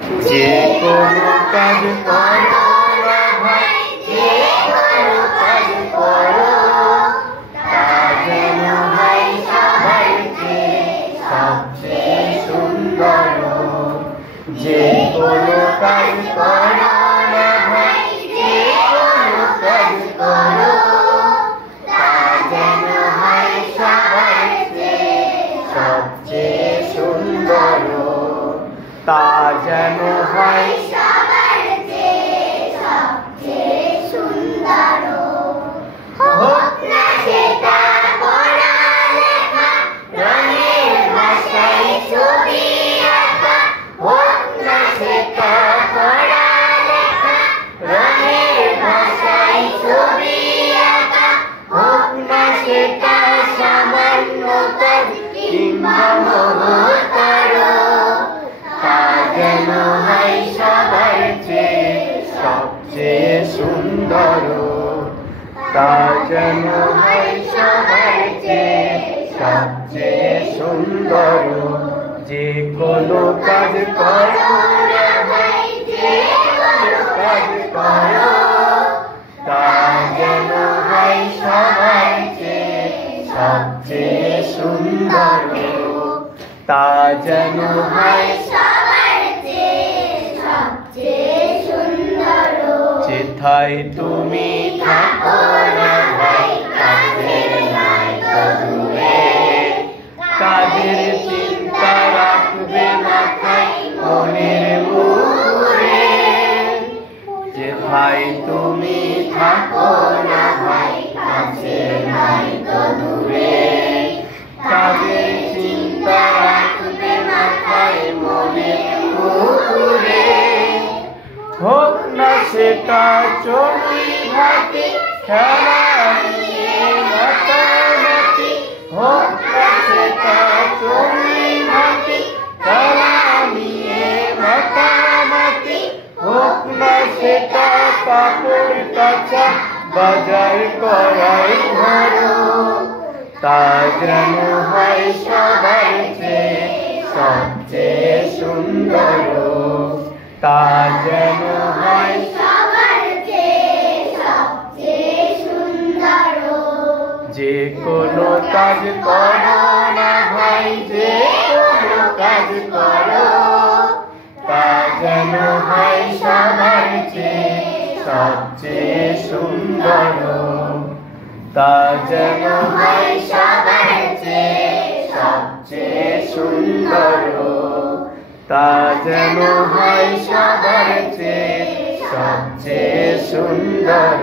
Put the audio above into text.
যে কোনো কাজ করো না ভাই, যে কোনো কাজ করো, তা যেন হয় সবার চেয়ে সবচেয়ে সুন্দর। যে কোনো কাজ করো না ভাই, যে কোনো কাজ করো, তা যেন হয় সবার চেয়ে সবচেয়ে সুন্দর। তা যেন হয় সবার চেয়ে সবচেয়ে সুন্দর। হোক না সেটা পড়ালেখা, রঙের ভাষায় ছবি আঁকা। হোক না সেটা পড়ালেখা, রঙের ভাষায় ছবি আঁকা। হোক না সেটা সামান্য কাজ কিংবা মহত্তর, তা যেন হয় সবার চেয়ে সবচেয়ে সুন্দর। তা যেন হয় সবার চেয়ে সবচেয়ে সুন্দর। যে কোনো কাজ করো না ভাই, যে কোনো কাজ করো, তা যেন হয় সবার চেয়ে সবচেয়ে সুন্দর। তা যেন হয় সবার চেয়ে সবচেয়ে সুন্দর। যেথায় তুমি থাকো না ভাই, কাজের নাই তো দূরে। কাজের চিন্তা রাখবে মাথায়, মনের মুখে। যেথায় তুমি থাকো না ভাই, কাজের নাই তো দূরে। কাজের চিন্তা রাখবে মাথায়, মনের মুখে। হোক না সেটা চড়ুই ভাতি, খেলা নিয়ে মাতামাতি। হোক না সেটা চড়ুই ভাতি, খেলা নিয়ে মাতামাতি। হোক না সেটা কাপড় কাচা, বাজার করাই ধরো, তা যেন হয় সবার চেয়ে সবচেয়ে সুন্দর। তা যেন হয় সবার চেয়ে সবচেয়ে সুন্দর। যে কোনো কাজ করো না ভাই, যে কোনো কাজ করো, তা যেন হয় সবার চেয়ে সবচেয়ে সুন্দর। তা যেন হয় সবার চেয়ে সবচেয়ে সুন্দর। তা যেন হয় সবার চেয়ে সবচেয়ে সুন্দর।